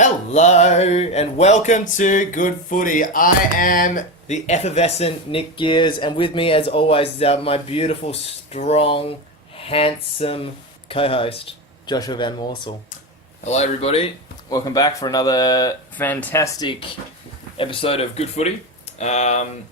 Hello and welcome to Good Footy. I am the effervescent Nick Gears, and with me, as always, is my beautiful, strong, handsome co-host, Joshua Van Morsel. Hello, everybody. Welcome back for another fantastic episode of Good Footy. I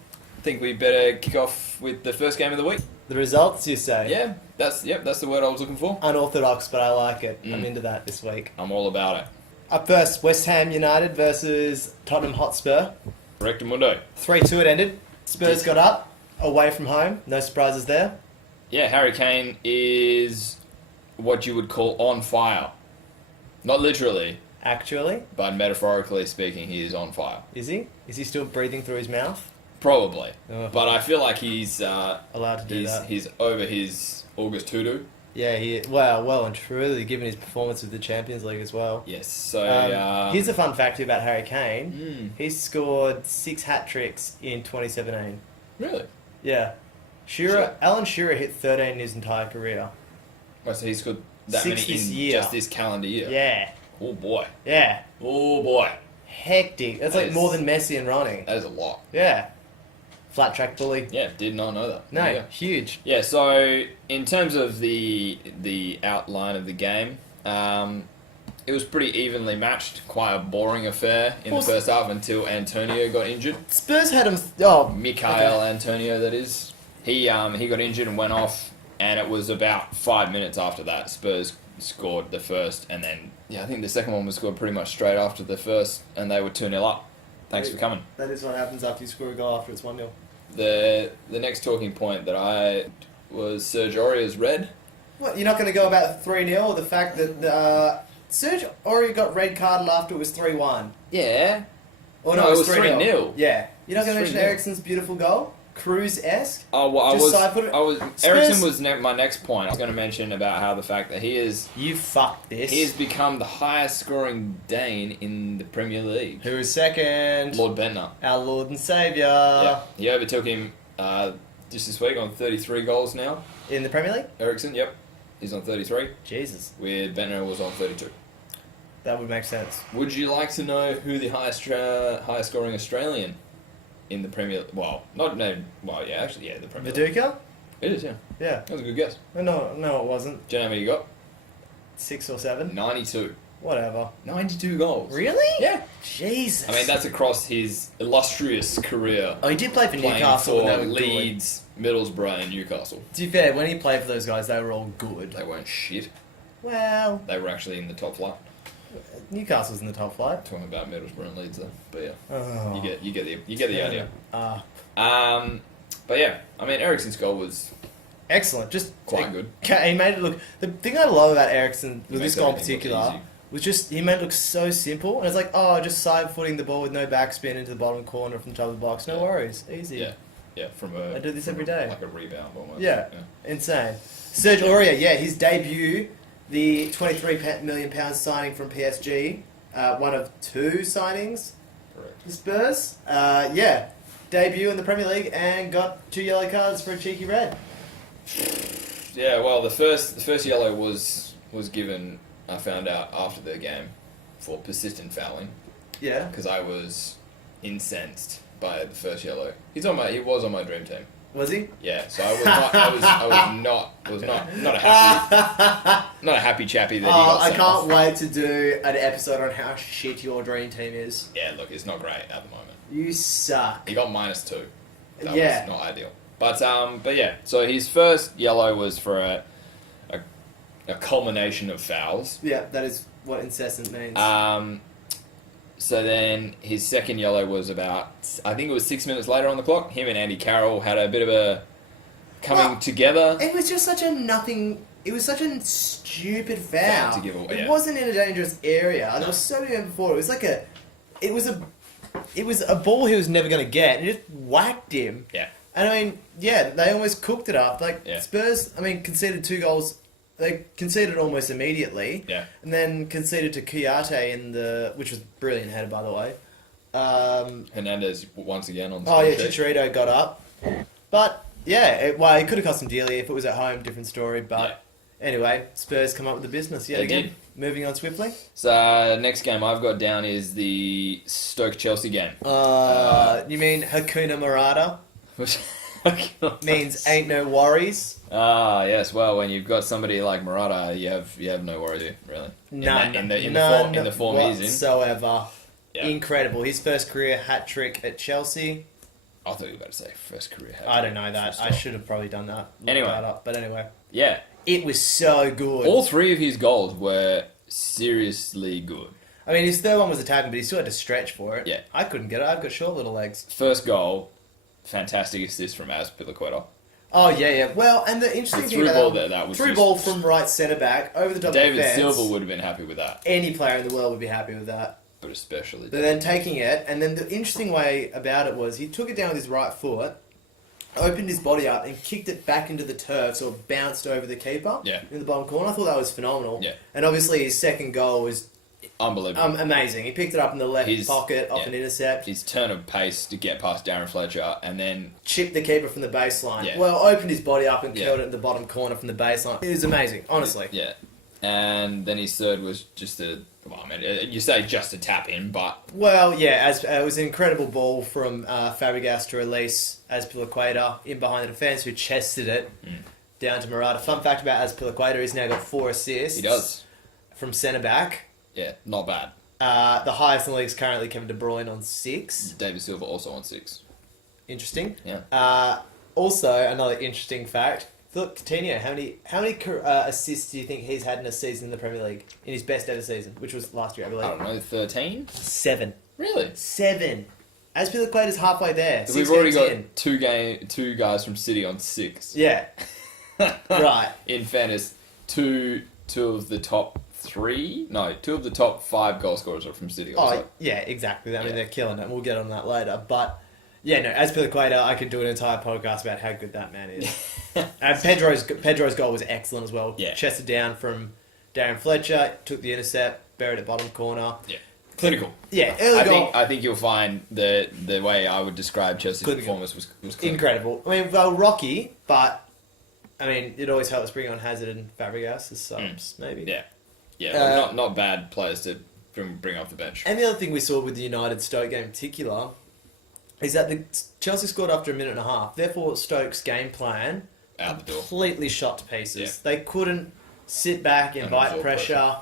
think we better kick off with the first game of the week. The results, you say? Yeah, that's the word I was looking for. Unorthodox, but I like it. I'm into that this week. I'm all about it. Up first, West Ham United versus Tottenham Hotspur. Rectamundo. 3-2 it ended. Spurs got up, away from home. No surprises there. Yeah, Harry Kane is what you would call on fire. Not literally, Actually, but metaphorically speaking, he is on fire. is he? Is he still breathing through his mouth? Probably. Oh. But I feel like he's Allowed to do that. he's over his August hoodoo. Yeah, well and truly, given his performance with the Champions League as well. Yes. So Here's a fun fact about Harry Kane. Mm. He scored 6 hat-tricks in 2017. Really? Yeah. Sure. Alan Shearer hit 13 in his entire career. Oh, so he's got that 6 many this in year. just this calendar year? Yeah. Oh boy. Yeah. Oh boy. Hectic. That's That like is- more than Messi and Ronnie. That is a lot. Yeah. Flat track bully. Yeah, did not know that. No, There you go. huge. Yeah, so in terms of the outline of the game, it was pretty evenly matched. Quite a boring affair in the first half until Antonio got injured. Spurs had him... Oh, Mikael Antonio, that is. He got injured and went off, and it was about 5 minutes after that Spurs scored the first, and then I think the second one was scored pretty much straight after the first, and they were 2-0 up. Thanks for coming. That is what happens after you score a goal after it's 1-0. The next talking point that I was Serge Aurier's red. What, you're not going to go about 3-0 or the fact that Serge Aurier got red carded after it was 3-1? Yeah. Or No, no, it was 3-0. 3-0. Yeah. You're not going to It's mention 3-0. Eriksen's beautiful goal? Cruz-esque? Oh, well, Just side-footed? Spurs- Ericsson was my next point. I was going to mention about how the fact that he fucked this. has become the highest scoring Dane in the Premier League. Who is second? Lord Bentner. Our Lord and Saviour. Yeah, he overtook him just this week on 33 goals now. In the Premier League? Ericsson, yep, he's on 33. Jesus. With Bentner was on 32. That would make sense. Would you like to know who the highest scoring Australian in the Premier? Well, not no. Well, yeah, actually, yeah, the Premier League. Viduka? It is, yeah. Yeah. That was a good guess. No, it wasn't. Do you know how many you got? 6 or 7? 92. Whatever. 92 goals. Really? Yeah. Jesus. I mean, that's across his illustrious career. Oh, he did play for Playing Newcastle for when they were Leeds, Middlesbrough, and Newcastle. good. To be fair, when he played for those guys, they were all good. They weren't shit. Well, They were actually in the top flight. Newcastle's in the top flight. Talking about Middlesbrough and Leeds, though. But yeah, Oh. you get the idea. But yeah, I mean, Ericsson's goal was Excellent. Just quite good. He made it look. The thing I love about Ericsson with makes this goal in everything look particular easy. was just he made it look so simple, and it's like, oh, just side footing the ball with no backspin into the bottom corner from the top of the box. No Yeah. worries, easy. Yeah, from a. I do this from every a- day. Like a rebound almost. Yeah. Insane. Serge Aurier, yeah, his debut, the £23 million signing from PSG, one of 2 signings Correct. for Spurs. Yeah, debut in the Premier League and got 2 yellow cards for a cheeky red. Yeah, well, the first yellow was given. I found out after the game for persistent fouling Yeah. because I was incensed by the first yellow. He was on my dream team. Was he? Yeah, so I was not a happy chappy that he got I sent can't off. wait to do an episode on how shit your dream team is. Yeah, look, it's not great at the moment. You suck. He got -2. That Yeah. was not ideal. But yeah, so his first yellow was for a culmination of fouls. Yeah, that is what incessant means. So then his second yellow was about, I think it was 6 minutes later on the clock. Him and Andy Carroll had a bit of a coming together. It was just such a nothing. It was such a stupid foul. Foul to give away, It yeah. wasn't in a dangerous area. There was so many of them before. It was like it was a ball he was never going to get. And it just whacked him. Yeah. And I mean, yeah, they almost cooked it up. Like Yeah. Spurs, I mean, conceded 2 goals. They conceded almost immediately. Yeah. And then conceded to Kouyaté which was brilliant header, by the way. Hernandez once again on the Oh yeah, score sheet. Chicharito got up. But yeah, it could have cost him dearly if it was at home. Different story. But Anyway, Spurs come up with the business yet They again. did. Moving on swiftly. So next game I've got down is the Stoke-Chelsea game. You mean Hakuna Morata? Means ain't no worries. Yes. Well, when you've got somebody like Morata, you have no worries, really. None. In the form he's in. Whatsoever. Yeah. Incredible. His first career hat trick at Chelsea. I thought you were about to say first career hat trick. I don't know that. I should have probably done that. Looked Anyway. that up. But anyway. Yeah. It was so good. All three of his goals were seriously good. I mean, his third one was a tapping, but he still had to stretch for it. Yeah. I couldn't get it. I've got short little legs. First goal, fantastic assist from Azpilicueta. Oh, yeah. Well, and the interesting The thing through about ball that was through just- ball from right centre back over the top David of the fence. Silva would have been happy with that, Any player in the world would be happy with that. but especially. But then taking it, and then the interesting way about it was he took it down with his right foot, opened his body up, and kicked it back into the turf, so it bounced over the keeper Yeah. in the bottom corner. I thought that was phenomenal. Yeah. And obviously his second goal was Unbelievable. amazing. He picked it up in the left His- pocket off yeah. an intercept, His turn of pace to get past Darren Fletcher, and then chipped the keeper from the baseline. Yeah. Well, opened his body up and Yeah. curled it in the bottom corner from the baseline. It was amazing, honestly. yeah, and then his third was just you say just a tap in, but Well, yeah, as it was an incredible ball from Fabregas to release Azpilicueta in behind the defence, who chested it down to Morata. Fun fact about Azpilicueta, he's now got 4 assists. he does. From centre back. Yeah, not bad. The highest in the league is currently Kevin De Bruyne on 6. David Silva also on 6. Interesting. Yeah. Also, another interesting fact. Look, Coutinho, how many assists do you think he's had in a season in the Premier League in his best ever season, which was last year, I I believe? don't know, 13? 7. Really? 7. Azpilicueta's halfway there. We've 6 already games got in. two guys from City on 6. Yeah. Right. In fairness, two of the top 3? No, 2 of the top 5 goal scorers are from City also. Oh, yeah, exactly. I mean, Yeah. they're killing it. We'll get on that later. But, yeah, no, Azpilicueta, I could do an entire podcast about how good that man is. And Pedro's goal was excellent as well. Yeah. Chested down from Darren Fletcher, took the intercept, buried it bottom corner. Yeah. Clinical. Yeah, early goal. I think you'll find the way I would describe Chelsea's Clinical. performance was clinical. Incredible. I mean, well, rocky, but, I mean, it always helps bring on Hazard and Fabregas as subs, maybe. Yeah. Yeah, not bad players to bring off the bench. And the other thing we saw with the United Stoke game in particular is that the Chelsea scored after a minute and a half. Therefore, Stoke's game plan Out the door. completely shot to pieces. Yeah. They couldn't sit back, invite absorb pressure,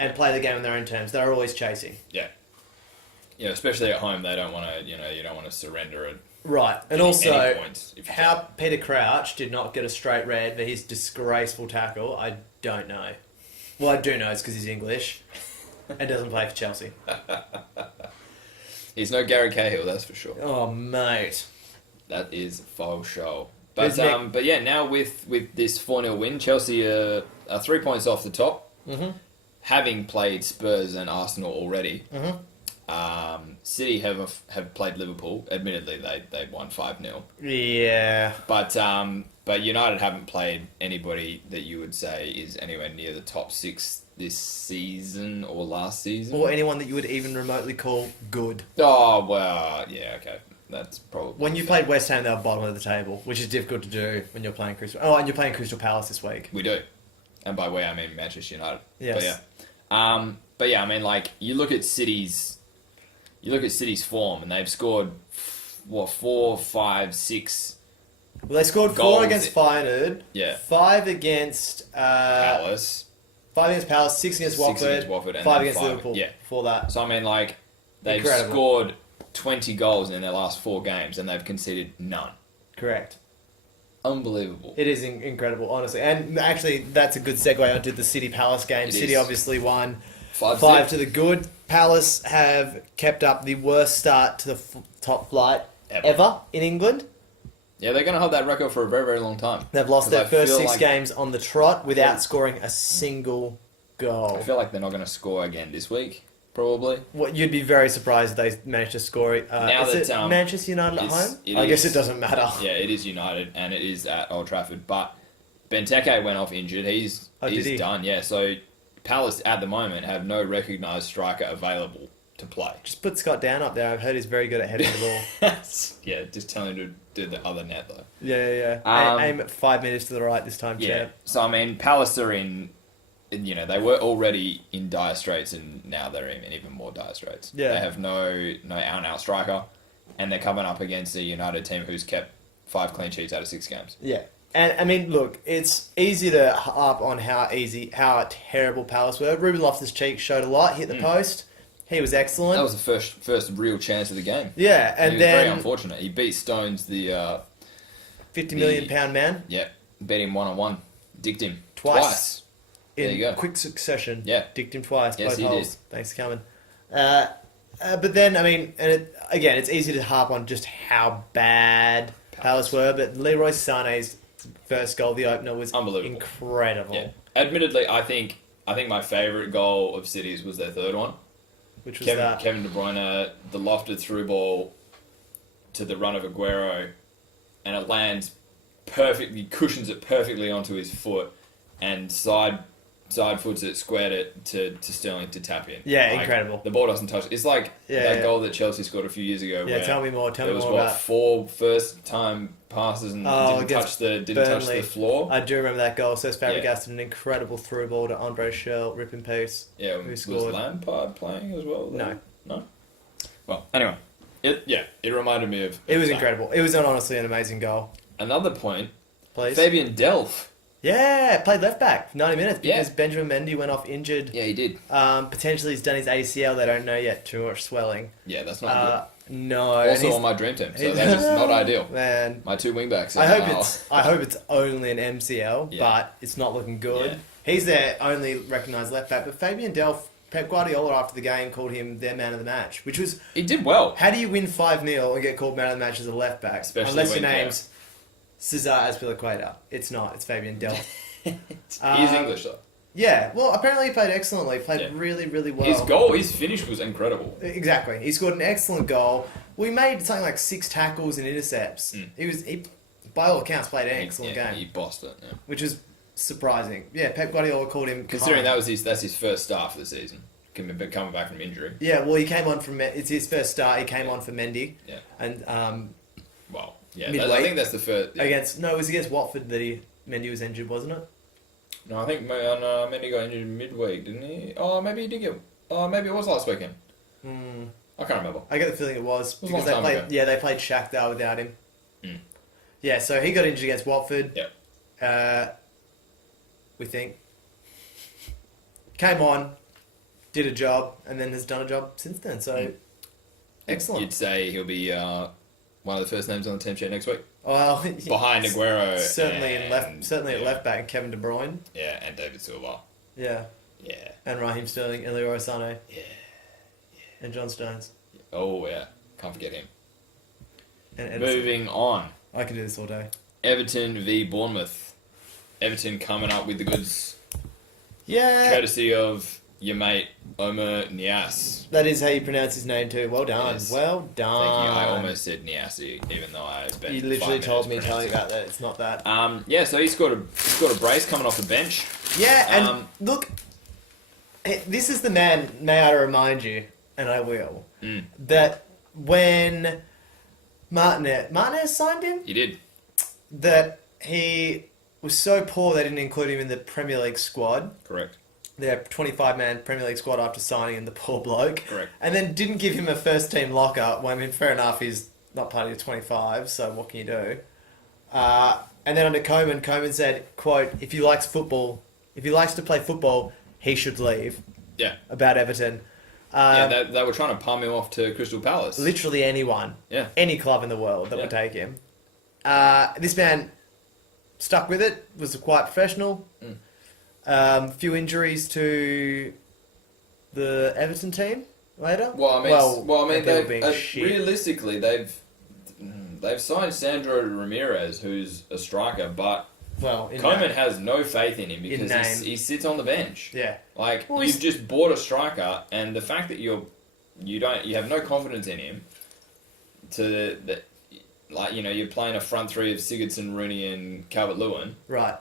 and play the game on their own terms. They were always chasing. Yeah. Yeah, especially at home, they don't want to. You don't want to surrender it. Right, and Any also points, if you how Peter Crouch did not get a straight red for his disgraceful tackle, I don't know. Well, I do know it's because he's English and doesn't play for Chelsea. He's no Gary Cahill, that's for sure. Oh, mate. That is faux show. Who's But yeah, now with this 4-0 win, Chelsea are 3 points off the top, having played Spurs and Arsenal already. City have played Liverpool. Admittedly, they won 5-0. Yeah. But United haven't played anybody that you would say is anywhere near the top 6 this season or last season. Or anyone that you would even remotely call good. Oh, well, yeah, okay. That's probably... When you played West Ham, they were bottom of the table, which is difficult to do when you're playing Crystal... Oh, and you're playing Crystal Palace this week. We do. And by we, I mean Manchester United. Yes. But yeah, I mean, like, you look at City's form, and they've scored, 4, 5, 6... Well, they scored 4 Goals. against Feyenoord. Yeah. 5 against... Palace. 5 against Palace, 6 against Watford, 6 against Watford, and 5 then against 5 Liverpool. yeah. For that. So, I mean, like, they've Incredible. scored 20 goals in their last 4 games, and they've conceded none. Correct. Unbelievable. It is incredible, honestly. And actually, that's a good segue onto the City Palace game. It City is. obviously won 5-0. to the good. Palace have kept up the worst start to the top flight Ever. ever in England. Yeah, they're going to hold that record for a very, very long time. They've lost their Because I first feel 6 like- games on the trot without scoring a single goal. I feel like they're not going to score again this week, probably. What you'd be very surprised if they managed to score it. Now is that, it Manchester United at home? it I guess is- it doesn't matter. Yeah, it is United, and it is at Old Trafford. But Benteke went off injured. He's did he? done, yeah. So Palace, at the moment, have no recognised striker available. to play. Just put Scott Down up there. I've heard he's very good at heading the ball. Yeah, just tell him to do the other net though. Yeah. Aim at 5 meters to the right this time, Yeah. champ. So I mean, Palace are in. They were already in dire straits, and now they're in even more dire straits. Yeah. They have no out-and-out striker, and they're coming up against a United team who's kept 5 clean sheets out of 6 games. Yeah. And, I mean, look, it's easy to harp on how terrible Palace were. Ruben Loftus-Cheek showed a lot, hit the post. He was excellent. That was the first real chance of the game. Yeah, and he was then... very unfortunate. He beat Stones, the... £50 million man. Yeah, beat him one-on-one. Dicked him. Twice. There you go. In quick succession. Yeah. Dicked him twice, Yes, both he holes. did. Thanks for coming. But then, I mean, again, it's easy to harp on just how bad Palace were, but Leroy Sané's first goal, the opener, was unbelievable, incredible. Yeah. Admittedly, I think my favourite goal of City's was their third one. Which was Kevin De Bruyne, the lofted through ball to the run of Aguero, and it lands perfectly, cushions it perfectly onto his foot, and side foots it, squared it to Sterling to tap in. Yeah, incredible. The ball doesn't touch. It's like that goal that Chelsea scored a few years ago. Yeah, where tell me more. Tell me more there was about 4 first-time passes and didn't touch the floor. I do remember that goal. So Fabregas did an incredible through ball to Andre Schell, rip in peace. Yeah, who was scored. Lampard playing as well? No. Well, anyway, it reminded me of. It was that. incredible. It was honestly an amazing goal. Another point. Please. Fabian Delph. Yeah, played left back for 90 minutes because Yeah. Benjamin Mendy went off injured. Yeah, he did. Potentially he's done his ACL. They don't know yet. Too much swelling. Yeah, that's not No. good. Also on my dream team, so that's just not ideal. Man, My 2 wingbacks. I hope it's only an MCL, but it's not looking good. Yeah. He's their only recognised left back. But Fabian Delph, Pep Guardiola after the game called him their man of the match, which was He did well. how do you win 5-0 and get called man of the match as a left back? Especially unless when- your name's Cesar Azpilicueta. It's not. It's Fabian Delph. He's English though. Yeah, well, apparently he played excellently. Played really, really well. His finish was incredible. Exactly. He scored an excellent goal. We made something like 6 tackles and intercepts. He by all accounts, played an excellent game. He bossed it. Yeah. Which is surprising. Yeah, Pep Guardiola called him... Considering that's his first start for the season, coming back from injury. Yeah, well, he came on from... It's his first start. He came on for Mendy. Yeah. And... Well, yeah, midweek. I think that's the first... Yeah. It was against Watford that Mendy was injured, wasn't it? No, I think Mendy got injured midweek, didn't he? Oh, maybe he did get... Oh, maybe it was last weekend. I can't remember. I get the feeling it was. It was because a long time ago. they played Shakhtar without him. Yeah, so he got injured against Watford. Yep. We think. Came on, did a job, and then has done a job since then. So, excellent. You'd say he'll be one of the first names on the team sheet next week. Well, Behind Aguero. certainly and, at left back, and Kevin De Bruyne. Yeah, and David Silva. Yeah, Yeah. and Raheem Sterling, and Leroy Sané, Yeah. and John Stones, Oh, yeah. Can't forget him. and Edison. Moving on. I can do this all day. Everton v Bournemouth. Everton coming up with the goods, Yeah, courtesy of your mate Omer Niasse. that is how you pronounce his name too. Well done. Yes. Well Thank done. you. I almost said Niasse, even though I spent. You literally 5 told me minutes telling you pronouncing about that. It's not that. it. Yeah, so he scored a brace coming off the bench. Yeah, and look, this is the man, may I remind you, and I will, that when Martinez signed him, He did. that he was so poor they didn't include him in the Premier League squad, Correct. their 25-man Premier League squad after signing in the poor bloke. Correct. And then didn't give him a first-team locker. Well, I mean, fair enough, he's not part of the 25, so what can you do? And then under Koeman said, quote, if he likes to play football, he should leave. Yeah. About Everton. They were trying to palm him off to Crystal Palace. Literally anyone. Yeah. Any club in the world that would take him. This man stuck with it, was quite professional. Few injuries to the Everton team later. Well, I mean, people being realistically, they've signed Sandro Ramirez, who's a striker, but Koeman has no faith in him because he sits on the bench. Yeah. Like, you've just bought a striker, and the fact that you have no confidence in him, you're playing a front three of Sigurdsson, Rooney, and Calvert-Lewin. Right.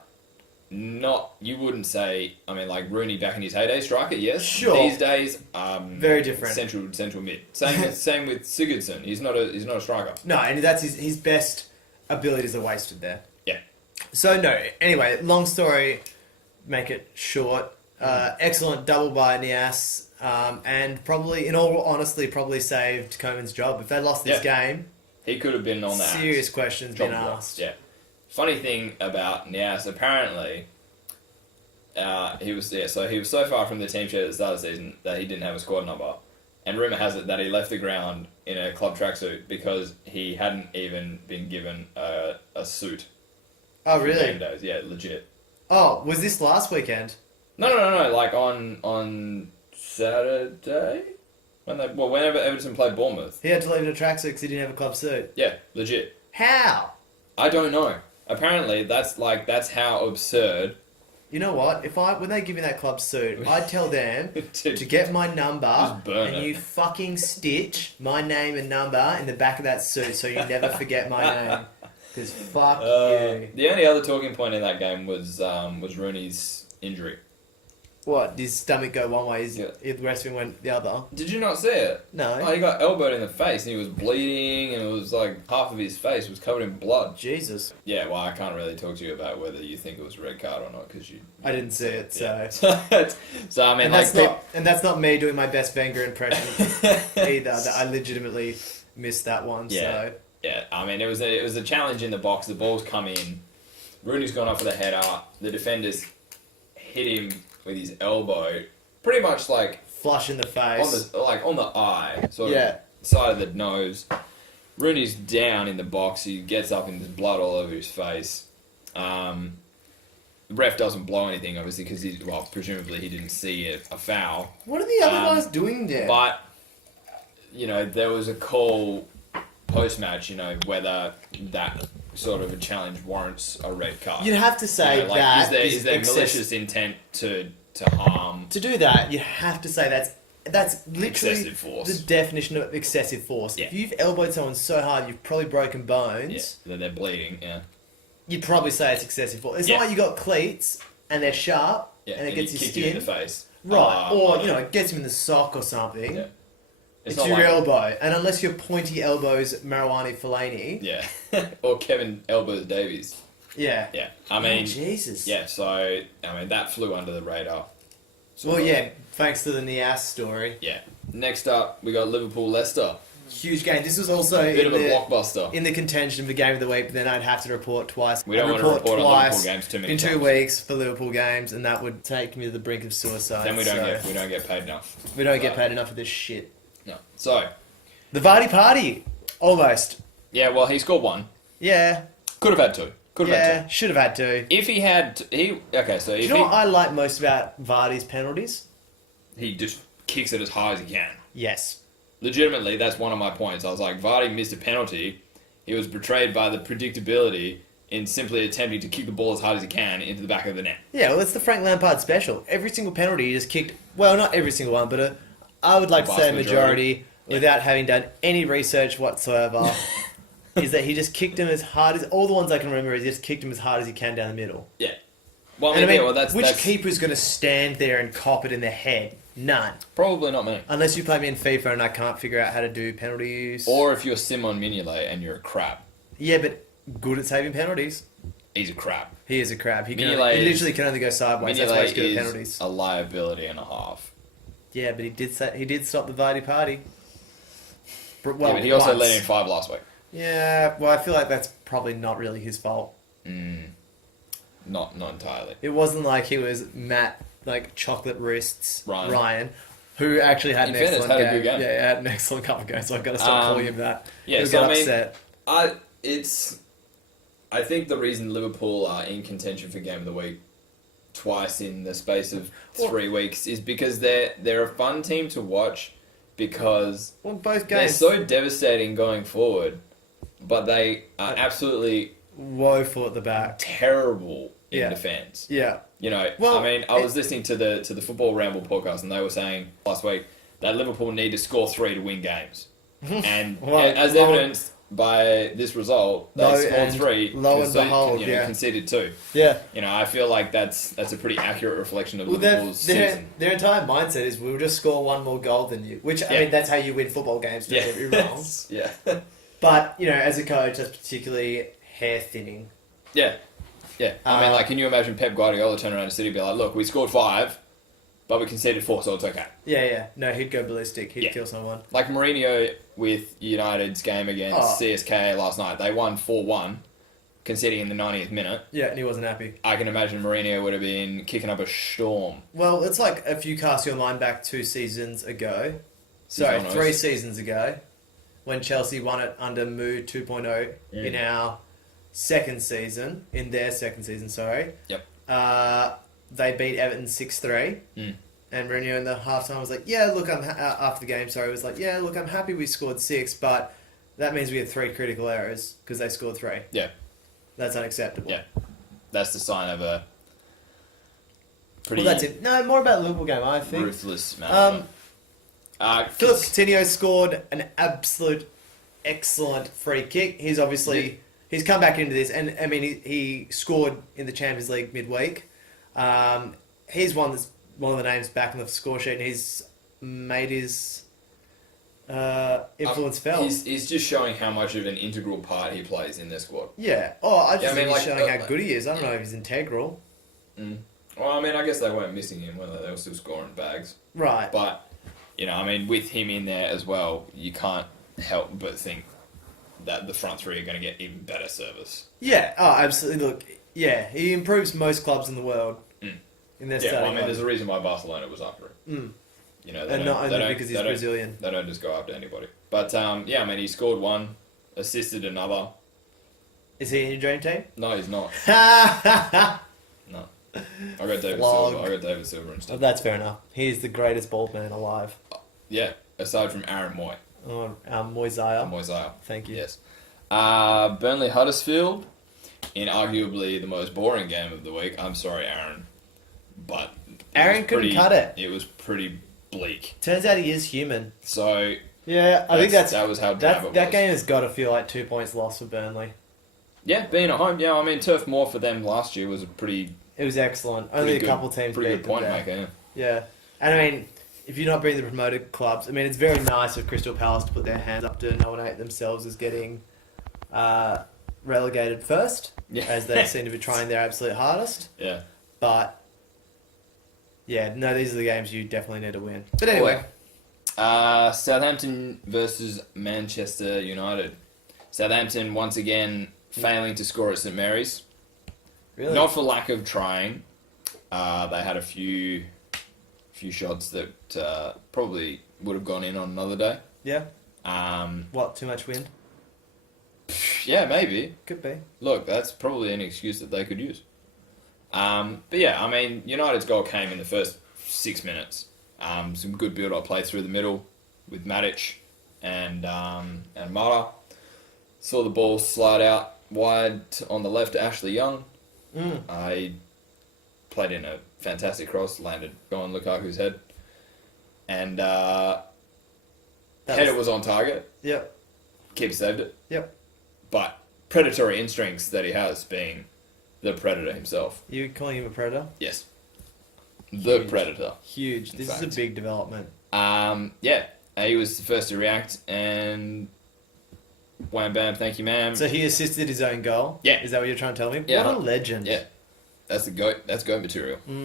you wouldn't say. I mean, like Rooney back in his heyday, striker. Yes. Sure. These days, very different. Central mid. Same with Sigurdsson. He's not a striker. No, and that's his best abilities are wasted there. Yeah. So no. Anyway, long story. Make it short. Excellent double by Nias, and probably, in all honesty, probably saved Coman's job. If they lost this game, he could have been on that. Serious questions been asked. Yeah. Funny thing about Nias, apparently, he was so far from the team sheet at the start of the season that he didn't have a squad number, and rumor has it that he left the ground in a club tracksuit because he hadn't even been given a suit. Oh really? Game days. Yeah, legit. Oh, was this last weekend? No. Like on Saturday, whenever Everton played Bournemouth. He had to leave in a tracksuit because he didn't have a club suit. Yeah, legit. How? I don't know. Apparently, that's how absurd. You know what? When they give me that club suit, I'd tell them to get my number and you fucking stitch my name and number in the back of that suit so you never forget my name. Because fuck you. The only other talking point in that game was Rooney's injury. What? Did his stomach go one way? The rest of him went the other? Did you not see it? No. Oh, he got elbowed in the face and he was bleeding and it was like half of his face was covered in blood. Jesus. Yeah, well, I can't really talk to you about whether you think it was a red card or not because I didn't see it, so... So, I mean, and that's not me doing my best Wenger impression either, that I legitimately missed that one, so... Yeah, I mean, it was a challenge in the box. The ball's come in. Rooney's gone off with a header. The defenders hit him with his elbow, pretty much like flush in the face, on the eye, sort of side of the nose. Rooney's down in the box. He gets up and there's blood all over his face. The ref doesn't blow anything, obviously, because presumably he didn't see a foul. What are the other guys doing there? But there was a call post-match, whether that sort of a challenge warrants a red card. You'd have to say is there malicious intent to harm? To do that, you have to say that's literally excessive force. The definition of excessive force. Yeah. If you've elbowed someone so hard you've probably broken bones, that they're bleeding, you'd probably say it's excessive force. It's not like you got cleats and they're sharp and it gets your skin you in the face. Right, or it gets him in the sock or something. Yeah. It's your elbow, and unless your pointy elbows Marijuana Fellaini. Yeah, or Kevin Elbows Davies. Yeah. Yeah, I mean... Jesus. Yeah, so, I mean, that flew under the radar. Thanks to the Nias story. Yeah. Next up, we got Liverpool-Leicester. Huge game. This was also a bit of a blockbuster. In the contention for Game of the Week, but then I'd have to report twice. We don't want to report on Liverpool games too many times. In 2 weeks for Liverpool games, and that would take me to the brink of suicide. Then we don't get paid enough. We don't get paid enough for this shit. No. So... The Vardy party. Almost. Yeah, well, he scored one. Yeah. Could have had two. Should have had two. If he had... Do you know what I like most about Vardy's penalties? He just kicks it as hard as he can. Yes. Legitimately, that's one of my points. I was like, Vardy missed a penalty. He was betrayed by the predictability in simply attempting to kick the ball as hard as he can into the back of the net. Yeah, well, it's the Frank Lampard special. Every single penalty he just kicked... Well, not every single one, but I would like to say a majority... Without having done any research whatsoever, is that he just kicked him as hard as... All the ones I can remember is he just kicked him as hard as he can down the middle. Yeah. Well, I mean, which keeper's going to stand there and cop it in their head? None. Probably not me. Unless you play me in FIFA and I can't figure out how to do penalties. Or if you're Simon Mignolet and you're a crab. Yeah, but good at saving penalties. He's a crab. He is a crab. He literally can only go sideways. That's why he's good at penalties. A liability and a half. Yeah, but he did stop the Vardy party. Well, but he also let in 5 last week. Yeah, well, I feel like that's probably not really his fault. Not entirely. It wasn't like he was Matt, like chocolate wrists, Ryan, who actually had an excellent game. Had a good game. Yeah, had an excellent couple of games, so I've got to stop calling him that. Yeah, He'll so get upset. I think the reason Liverpool are in contention for Game of the Week twice in the space of 3 weeks is because they're a fun team to watch. Because both games they're so devastating going forward, but they are absolutely woeful at the back, terrible in defence. Yeah, I was listening to the Football Ramble podcast, and they were saying last week that Liverpool need to score 3 to win games, and as evidenced, by this result, they Lo scored and- 3. lo because and they, behold, you know, yeah. conceded 2. Yeah. You know, I feel like that's a pretty accurate reflection of Well, Liverpool's season. their entire mindset is we'll just score one more goal than you. Which, I mean, that's how you win football games, don't get me wrong. Yeah. But, you know, as a coach, that's particularly hair-thinning. Yeah. Yeah. I mean, like, can you imagine Pep Guardiola turn around to City and be like, look, we scored 5, but we conceded 4, so it's okay. Yeah. No, he'd go ballistic. He'd Yeah. kill someone. Like Mourinho with United's game against Oh. CSK last night. They won 4-1, conceding in the 90th minute. Yeah, and he wasn't happy. I can imagine Mourinho would have been kicking up a storm. Well, it's like if you cast your mind back 2 seasons ago. Sorry, He's on 3 us. seasons ago. When Chelsea won it under Moo 2.0 in our second season. In their second season, sorry. Yep. They beat Everton 6-3. And Mourinho in the halftime was like, yeah, look, after the game, sorry, was like, yeah, look, I'm happy we scored 6, but that means we had 3 critical errors because they scored 3. Yeah. That's unacceptable. Yeah. That's the sign of a pretty Well, that's it. No, more about the Liverpool game, I think. ruthless management. Philip Coutinho scored an absolute excellent free kick. He's obviously he's come back into this, and I mean he scored in the Champions League midweek. He's one of the names back on the score sheet, and he's made his influence felt. He's just showing how much of an integral part he plays in their squad. Yeah. Oh, I just think he's like, showing how good he is. I don't know if he's integral. Well, I mean, I guess they weren't missing him, whether they were still scoring bags. Right. But, you know, I mean, with him in there as well, you can't help but think that the front three are going to get even better service. Yeah. Oh, absolutely. Look, yeah, he improves most clubs in the world. In their Yeah, well, I starting mean, there's lineup. a reason why Barcelona was after him. You know, And not only because he's Brazilian. They don't just go after anybody. But, yeah, I mean, he scored 1, assisted another. Is he in your dream team? No, he's not. No. I got David Flog. Silva. I got David Silva Oh, instead. that's fair enough. He is the greatest bald man alive. Yeah, aside from Aaron Moy. Oh, Moisaya. Moisaya. Thank you. Yes. Burnley Huddersfield, in arguably the most boring game of the week. I'm sorry, Aaron. But Aaron couldn't cut it. It was pretty bleak. Turns out he is human. So Yeah, I think that was how drab it that was. game has got to feel like 2 points lost for Burnley. Yeah, being at home. Yeah, I mean, Turf Moor for them last year was a pretty It was excellent. Only a couple teams pretty beat good them point there. maker. Yeah. Yeah, and I mean, if you're not beating the promoted clubs, I mean, it's very nice of Crystal Palace to put their hands up to nominate themselves as getting relegated first, Yeah. as they seem to be trying their absolute hardest. Yeah. But yeah, no, these are the games you definitely need to win. But anyway, Southampton versus Manchester United. Southampton once again failing to score at St Mary's. really, Not for lack of trying. They had a few shots that probably would have gone in on another day. yeah. Um, What? Too much wind? yeah, maybe. Could be. Look, that's probably an excuse that they could use. But yeah, I mean, United's goal came in the first 6 minutes. Some good build-up play through the middle with Matic and Morata. Saw the ball slide out wide on the left to Ashley Young. He played in a fantastic cross, landed on Lukaku's head. And header was on target. Yep. Keeper saved it. Yep. But predatory instincts that he has, being the predator himself. You calling him a predator? Yes. The Huge. predator. Huge. This is a fact. big development. Yeah. He was the first to react, and wham bam, thank you, ma'am. So he assisted his own goal. Yeah. Is that what you're trying to tell me? Yeah. What a legend. Yeah. That's the goat. That's goat material. But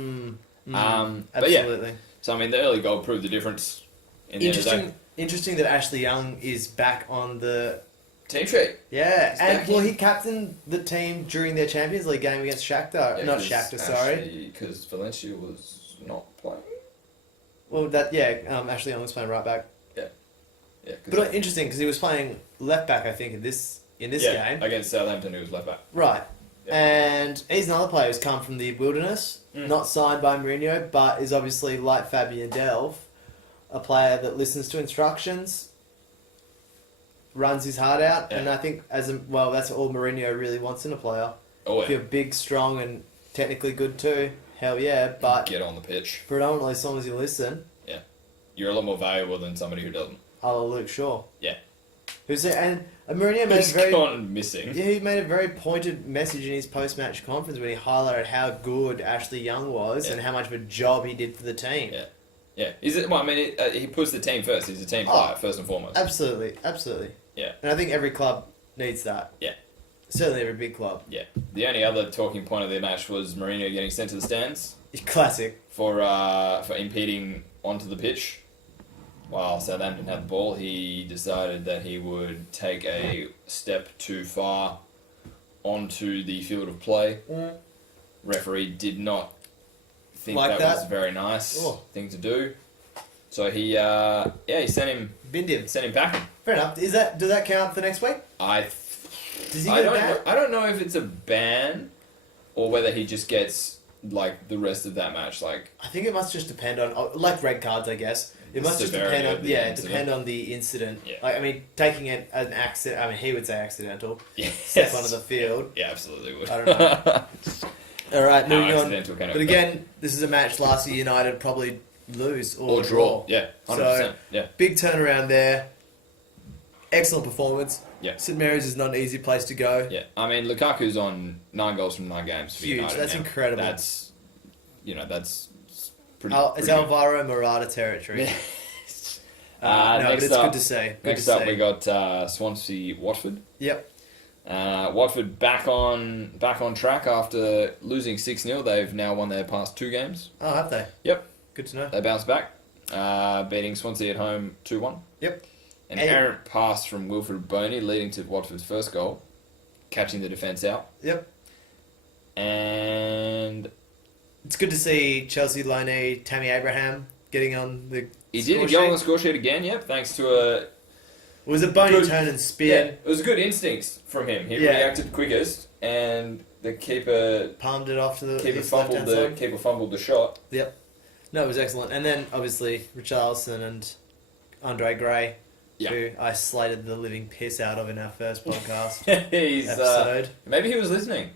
yeah. Absolutely. So I mean, the early goal proved the difference. In the end of the day. Interesting that Ashley Young is back on the Team sheet. yeah, He's and back well, in. he captained the team during their Champions League game against Shakhtar. Not Shakhtar, sorry. Because Valencia was not playing. Well, Ashley Young was playing right back. Yeah. But interesting because he was playing left back, I think, in this game. Against Southampton, who was left back. Right. Yeah. And he's another player who's come from the wilderness, not signed by Mourinho, but is obviously, like Fabian Delph, a player that listens to instructions, runs his heart out, and I think that's what all Mourinho really wants in a player. Oh, If you're big, strong, and technically good too, hell yeah, but get on the pitch. predominantly as long as you listen, You're a lot more valuable than somebody who doesn't. a la Luke Shaw. Yeah. And Mourinho made He's a very gone missing. yeah, he made a very pointed message in his post-match conference when he highlighted how good Ashley Young was and how much of a job he did for the team. Yeah. Yeah. Is it? Well, I mean, he puts the team first. He's a team player first and foremost. Absolutely. Yeah. And I think every club needs that. Yeah. Certainly every big club. Yeah. The only other talking point of the match was Mourinho getting sent to the stands Classic. for impeding onto the pitch. While Southampton had the ball, he decided that he would take a step too far onto the field of play. Referee did not think Like that was that? a very nice Oh. thing to do. So he sent him Binned him. back. Fair enough. Does that count for next week? Does he I get a don't ban? know, I don't know if it's a ban or whether he just gets like the rest of that match. Like I think it must just depend on, like red cards, I guess. It must just severity depend of on, the incident. depend on the incident. Yeah. Like, I mean, taking it as an accident. I mean, he would say accidental. yes. Step onto the field. Yeah, absolutely would. I don't know. All right, How moving on. accidental can it But be? again, this is a match last year United probably lose or draw. Yeah, 100%. So, yeah. big turnaround there. Excellent performance. Yeah. St Mary's is not an easy place to go. Yeah. I mean, Lukaku's on 9 goals from 9 games for Huge. United That's now. incredible. That's pretty. It's pretty good. Alvaro Morata territory. No, but next it's up, good to see. Good Next to up, see. we got Swansea Watford. Yep. Watford back on track after losing 6-0. They've now won their past 2 games. Oh, have they? Yep. Good to know. They bounced back, beating Swansea at home 2-1. Yep. An And- errant pass from Wilfred Boney leading to Watford's first goal, catching the defence out. Yep. And It's good to see Chelsea loanee Tammy Abraham getting on the he score did sheet. go on the score sheet again, yep, thanks to a... Was it Boney Good- turn and Yeah, spin? it was good instincts from him. He Yeah. reacted quickest, and the keeper Palmed it off to the keeper his fumbled left-hand the side. keeper fumbled the shot. Yep. No, it was excellent. And then, obviously, Richarlison and Andre Gray, Yeah. who I slated the living piss out of in our first podcast He's episode. maybe he was listening.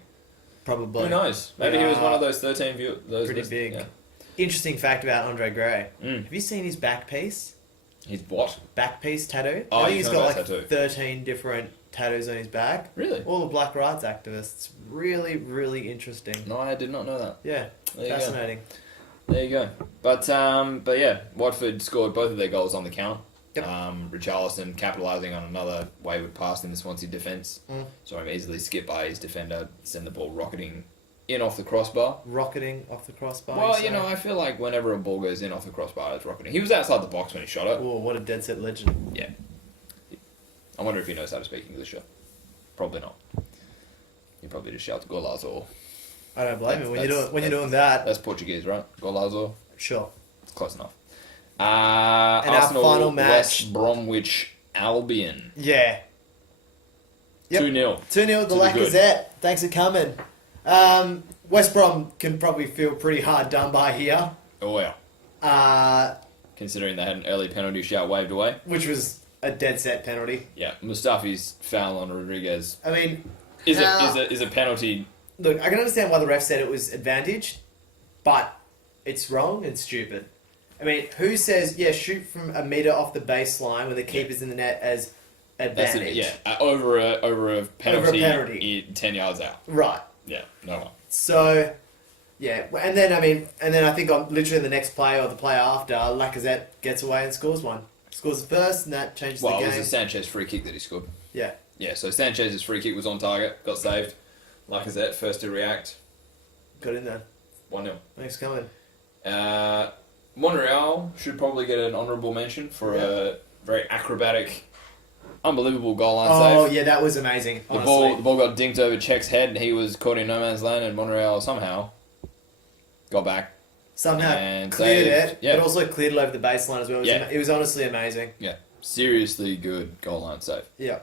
Probably. Who knows? Maybe he was one of those 13 those Pretty list- big. Yeah. Interesting fact about Andre Gray. Mm. Have you seen his back piece? He's what? Back piece tattoo? Oh, I think you're he's talking got about like tattoo. 13 different tattoos on his back. Really? All the black rights activists. Really, really interesting. No, I did not know that. Yeah, There you go. fascinating. There you go. But yeah, Watford scored both of their goals on the count. Yep. Richarlison capitalising on another wayward pass in the Swansea defence. Saw him easily skip by his defender, send the ball rocketing in off the crossbar. Rocketing off the crossbar. Well, you you know, I feel like whenever a ball goes in off the crossbar, it's rocketing. He was outside the box when he shot it. Oh, what a dead set legend. Yeah. I wonder if he knows how to speak English. Probably not. He probably just shouts Golazo. I don't blame you when That's- you're doing that. That's Portuguese, right? Golazo. Sure. It's close enough. our Arsenal, final match- West Bromwich Albion. Yeah. Yep. 2-0. 2-0 the To the good. Lacazette. Thanks for coming. West Brom can probably feel pretty hard done by here. Oh, yeah. Considering they had an early penalty shout waved away. Which was a dead set penalty. Yeah, Mustafi's foul on Rodriguez I mean, is how- a penalty. Look, I can understand why the ref said it was advantage, but it's wrong and stupid. I mean, who says, yeah, shoot from a metre off the baseline when the keeper's in the net as That's advantage? it. Yeah, over a penalty, penalty. 10 yards out. Right. Yeah, no one. So, yeah, and then I think on literally the next play or the play after, Lacazette gets away and scores one. Scores the first, and that changes Well, the it game. was a Sanchez free kick that he scored. Yeah. Yeah, so Sanchez's free kick was on target, got saved. Lacazette first to react, Got in there. 1-0. Thanks for coming. Monreal should probably get an honourable mention for a very acrobatic, unbelievable goal line Oh, save. yeah, that was amazing, The honestly. ball got dinked over Czech's head, and he was caught in no man's land, and Monreal somehow got back. Somehow and cleared saved, it, yeah. but also cleared it over the baseline as well. Yeah. It was honestly amazing. Yeah, seriously good goal line save. Yeah.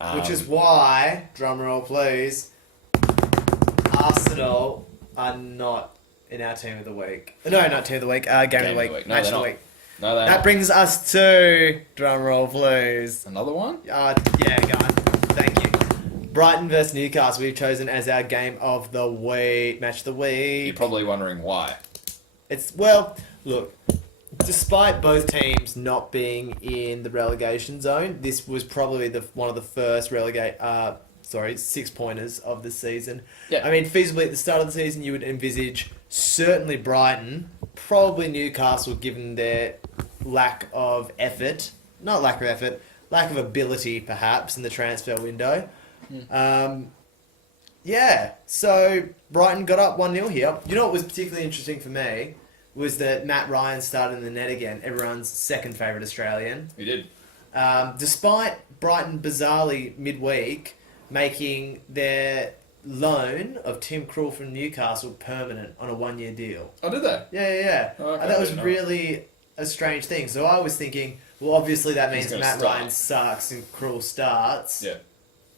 Um, Which is why, drum roll please, Arsenal are not in our team of the week. No, not team of the week. Game of the week. No, Match they're of the not. week. No, they That brings us to drum roll please. another one. Yeah, guys. Thank you. Brighton versus Newcastle. We've chosen as our game of the week, match of the You're week. probably wondering why. It's look, despite both teams not being in the relegation zone, this was probably one of the first 6-pointers of the season. Yeah. I mean, feasibly at the start of the season, you would envisage certainly Brighton, probably Newcastle, given their lack of effort. Not lack of effort, lack of ability, perhaps, in the transfer window. Yeah, so Brighton got up 1-0 here. You know what was particularly interesting for me was that Matt Ryan started in the net again, everyone's second favourite Australian. He did. Despite Brighton bizarrely midweek making their loan of Tim Krul from Newcastle permanent on a 1-year deal. Oh, did they? Yeah. Oh, okay, And that was I didn't know. really a strange thing. So I was thinking, well, obviously that means gonna Matt start. Ryan sucks and Krul starts. Yeah.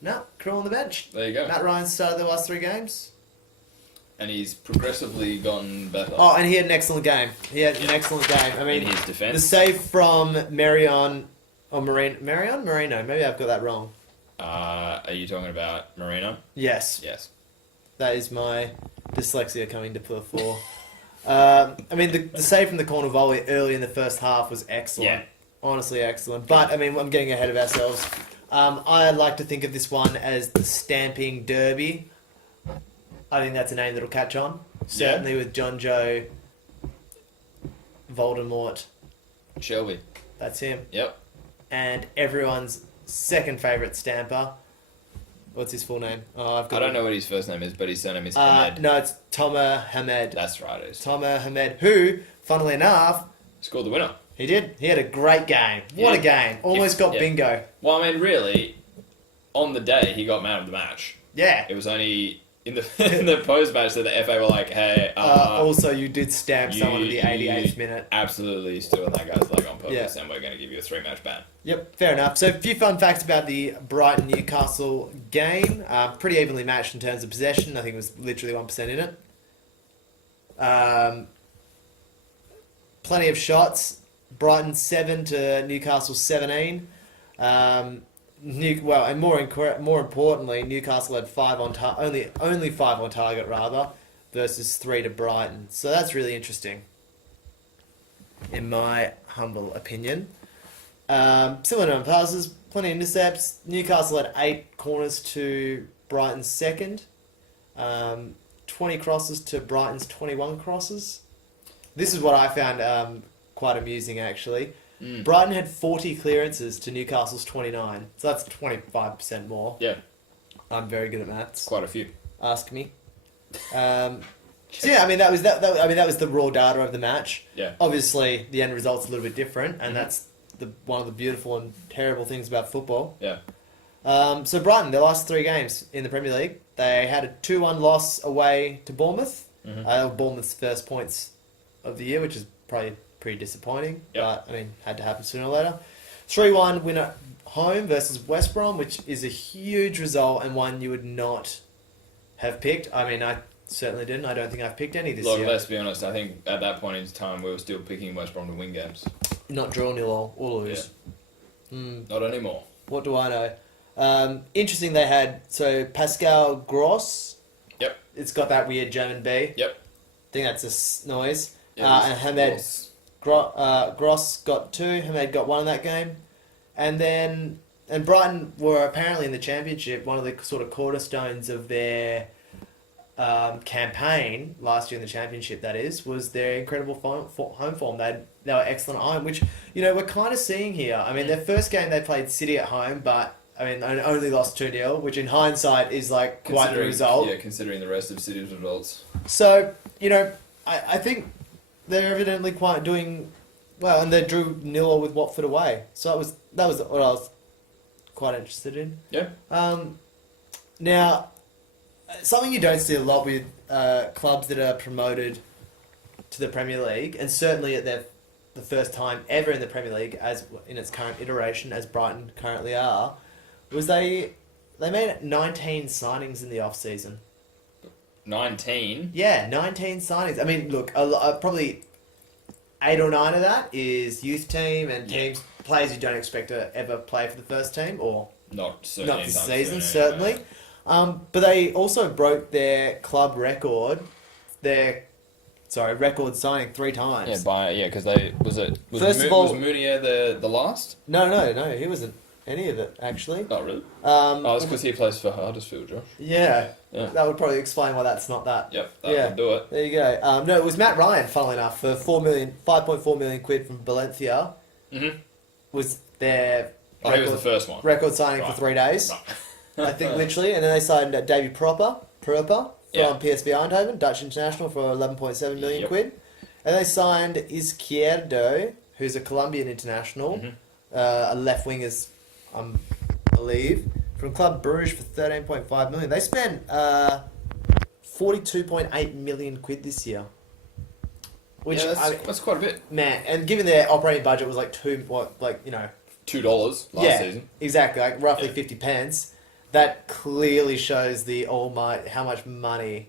No, Krul on the bench. There you go. Matt Ryan started the last 3 games. And he's progressively gotten better. Oh, and he had an excellent game. An excellent game. I mean, in his defence. the save from Marino. Maybe I've got that wrong. Are you talking about Marino? Yes, Yes. that is my dyslexia coming to the fore. I mean, the save from the corner volley early in the first half was excellent. Yeah. Honestly excellent. But, I mean, I'm getting ahead of ourselves. I like to think of this one as the Stamping Derby. I think that's a name that'll catch on. Certainly with John Joe Voldemort. Shelby. That's him. Yep. And everyone's second favourite stamper. What's his full name? Oh, I don't know what his first name is, but his surname is Hamed. No, it's Tomer Hamed. That's right, it is. Tomer Hamed, who, funnily enough, Scored the winner. he did. He had a great game. What a game. Almost got bingo. Well, I mean, really, on the day, he got man of the match. Yeah. It was only in the post-match that the FA were like, hey, Also, you did stamp someone in the 88th minute. Absolutely stood on that guy's leg on purpose, Yeah. and we're going to give you a 3-match ban. Yep, fair enough. So, a few fun facts about the Brighton-Newcastle game. Pretty evenly matched in terms of possession. I think it was literally 1% in it. Plenty of shots. Brighton 7 to Newcastle 17. And more importantly, Newcastle had only 5 on target versus 3 to Brighton. So that's really interesting, in my humble opinion. Similar number of passes, plenty of intercepts. Newcastle had 8 corners to Brighton's second. 20 crosses to Brighton's 21 crosses. This is what I found quite amusing, actually. Brighton had 40 clearances to Newcastle's 29, so that's 25% more. Yeah, I'm very good at maths. quite a few. Ask me. So yeah, I mean that was the raw data of the match. Yeah. Obviously, the end result's a little bit different, and that's one of the beautiful and terrible things about football. Yeah. So Brighton, their last 3 games in the Premier League, they had a 2-1 loss away to Bournemouth. Bournemouth's first points of the year, which is probably pretty disappointing, but I mean, had to happen sooner or later. 3-1 win at home versus West Brom, which is a huge result and one you would not have picked. I mean, I certainly didn't. I don't think I've picked any this Look, year. let's be honest, I think at that point in time we were still picking West Brom to win games. Not draw, nil, or lose. Not anymore. What do I know? Interesting, they had, Pascal Gross. Yep. It's got that weird German B. Yep. I think that's a noise. Yeah, And Hamed Gross got 2, Hamed got 1 in that game. And Brighton were apparently in the Championship, one of the sort of cornerstones of their campaign last year in the Championship, that is, was their incredible home form. They were excellent at home, which, we're kind of seeing here. I mean, their first game they played City at home, but, only lost 2-0, which in hindsight is, quite the result. Yeah, considering the rest of City's results. So, I think they're evidently quite doing well, and they drew 0 with Watford away. So that was what I was quite interested in. Yeah. Now, something you don't see a lot with clubs that are promoted to the Premier League, and certainly at the first time ever in the Premier League, as in its current iteration, as Brighton currently are, was they made 19 signings in the off season. 19? Yeah, 19 signings. I mean, look, probably 8 or 9 of that is youth team and players you don't expect to ever play for the first team, or Not this anytime season, soon, certainly. anyway. But they also broke their club record, their record signing 3 times. Because they was First of all- was Munier the last? No, he wasn't any of it actually. Not really. Um, Oh, it's because he plays for Huddersfield, Josh. yeah, Yeah. that would probably explain why that's not that. Yep, that Yeah. would do it. There you go. No, it was Matt Ryan, funnily enough, for 5.4 million quid from Valencia. Mm-hmm. Was their Oh, he was the first one. record signing for Right. 3 days, Right. I think, literally. And then they signed Davy Proper from Yeah. PSV Eindhoven, Dutch international, for 11.7 million Yep. quid. And they signed Izquierdo, who's a Colombian international, Mhm. a left wing, I believe, from Club Bruges for 13.5 million. They spent 42.8 million quid this year. Which, Yeah, that's quite a bit. man, and given their operating budget was like $2 last season. exactly, like roughly Yeah. 50 pence. That clearly shows how much money.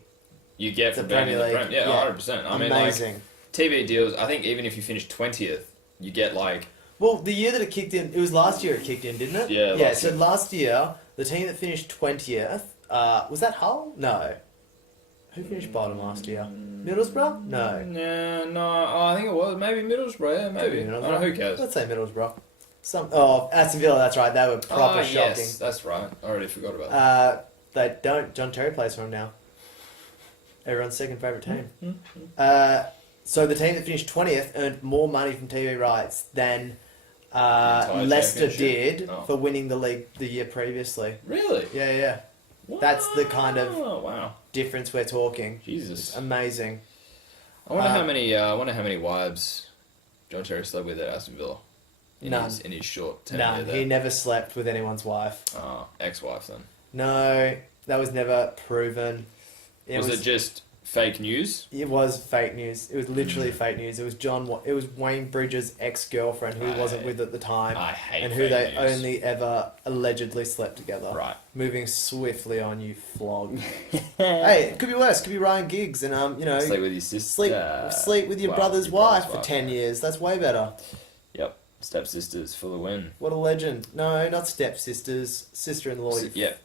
You get The from being in the Premier Prem. League, Yeah, yeah. 100%. I mean, like, Amazing. TV deals, I think even if you finish 20th, you get like... Well, the year that it kicked in, it was last year it kicked in, didn't it? Yeah, Yeah, last so year. last year, the team that finished 20th, was that Hull? No. Who finished bottom last year? Middlesbrough? No. No, I think it was. Maybe Middlesbrough, yeah, maybe. I don't know, who cares? Let's say Middlesbrough. Aston Villa, that's right, they were proper shocking. Yes, that's right. I already forgot about that. They don't. John Terry plays for him now. Everyone's second favourite team. So the team that finished 20th earned more money from TV rights than entire Leicester championship? did Oh. for winning the league the year previously. Really? Yeah. That's the kind of wow. difference we're talking. Jesus. Amazing. I wonder how many wives John Terry slept with at Aston Villa. None. In his short tenure None. there. He never slept with anyone's wife. Oh, ex-wife then. No, that was never proven. Was it just fake news? It was fake news. It was literally fake news. It was It was Wayne Bridges' ex-girlfriend who he wasn't with at the time, I hate and who fake they news. only ever allegedly slept together. Right. Moving swiftly on, you flog. Hey, it could be worse. It could be Ryan Giggs, and Sleep with your sister. sleep with your brother's wife for 10 years. That's way better. Yep. Stepsisters for the win. What a legend. No, not stepsisters. Sister-in-law. Yep.